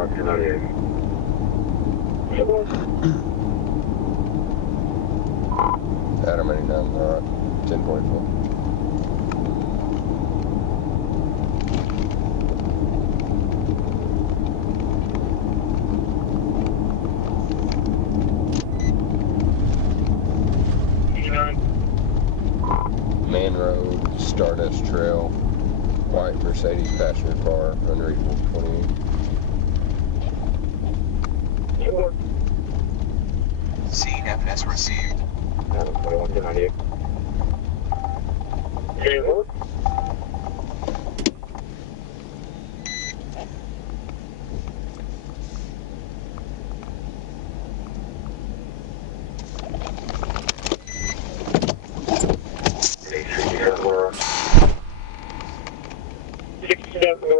Rock 298. Adam 89, alright, 1044. Mann Road, Stardust Trail, white Mercedes passenger car, unreadable 28. CFS received. Go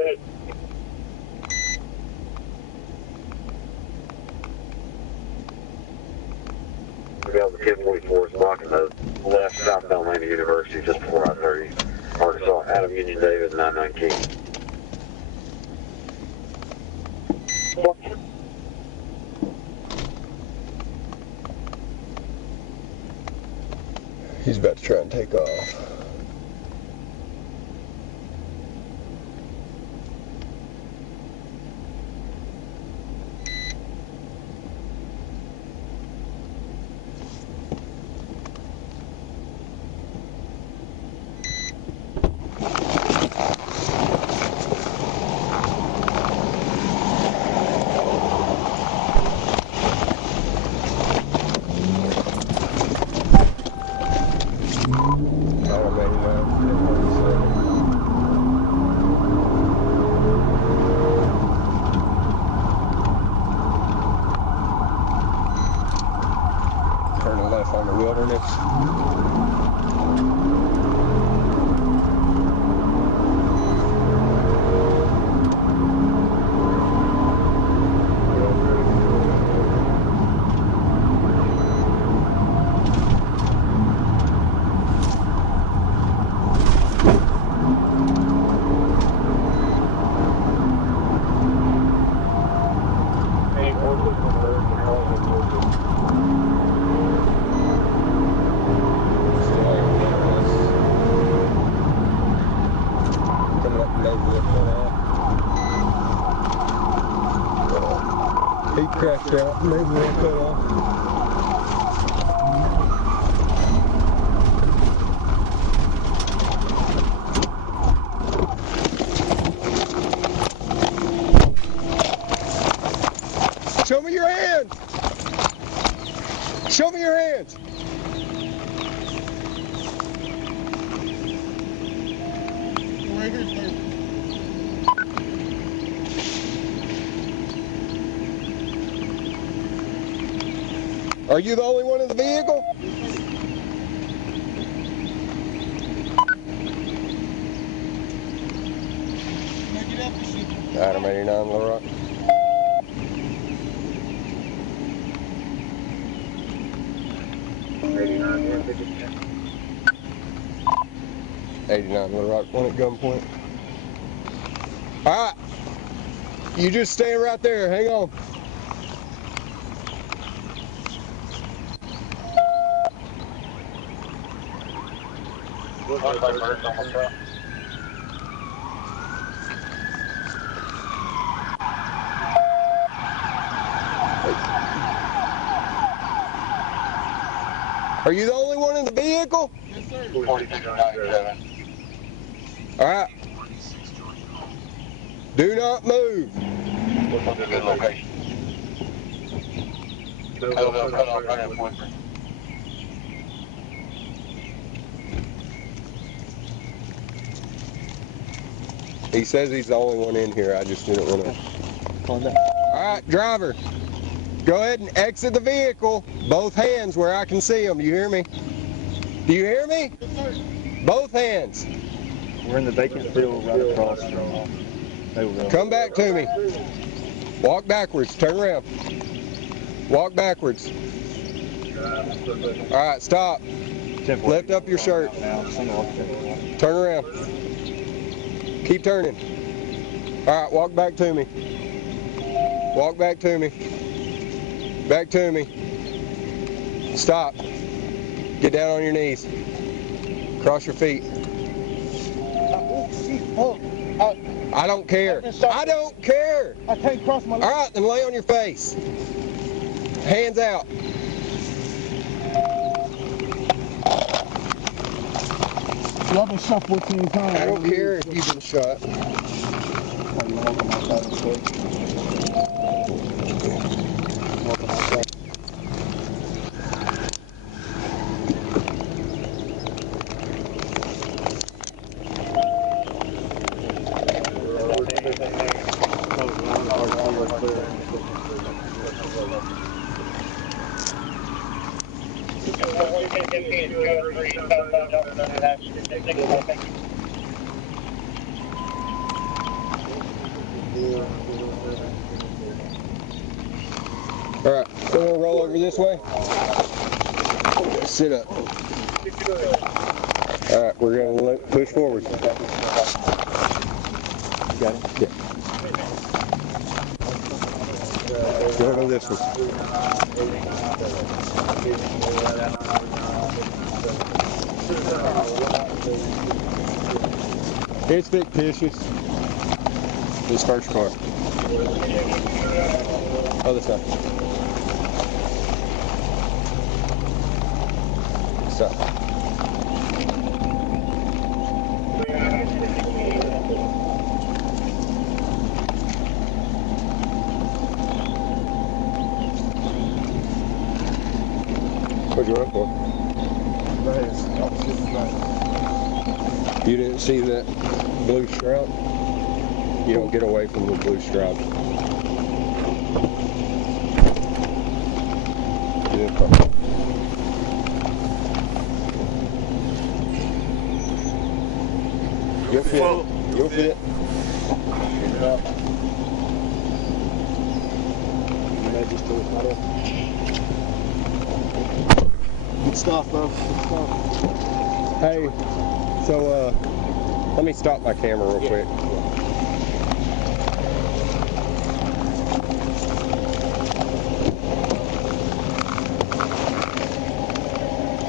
ahead. Mabelvale 1044 is blocking the left southbound lane of University just before I-30. Arkansas, Adam Union David, 919. He's about to try and take off. Turning left on the wilderness. He cracked out, Mabelvale Cutoff. Show me your hands! Show me your hands! Right here, sir. Are you the only one in the vehicle? Now get out the ship. Adam 89, Little Rock. '89 Little Rock, one at gunpoint. Alright. You just stay right there, hang on. Are you the only one in the vehicle? Yes, sir. Alright. Do not move. Good location. Mabelvale Cutoff, right at point. He says he's the only one in here. I just didn't want to. Alright, driver. Go ahead and exit the vehicle. Both hands where I can see them. Do you hear me? Do you hear me? Yes, sir. Both hands. We're in the vacant field right across from Mabelvale. Come back to me. Walk backwards. Turn around. Walk backwards. Alright, stop. Lift up your shirt. Turn around. Keep turning. Alright, walk back to me. Walk back to me. Back to me. Stop. Get down on your knees. Cross your feet. I don't care. I don't care. I can't cross my legs. All right, then lay on your face. Hands out. I've been shot 14 times. I don't care if you've been shot. All right, so we're gonna roll over this way. Sit up. All right, we're gonna push forward. You got it? Yeah. Go to this one. It's fictitious. This first car. Other side. Stop. What'd you run for? You didn't see that blue stripe? You don't get away from the blue stripe. Get in front. You'll fit. You'll fit. Good stuff, bro. Good stuff. Hey, so let me stop my camera real quick.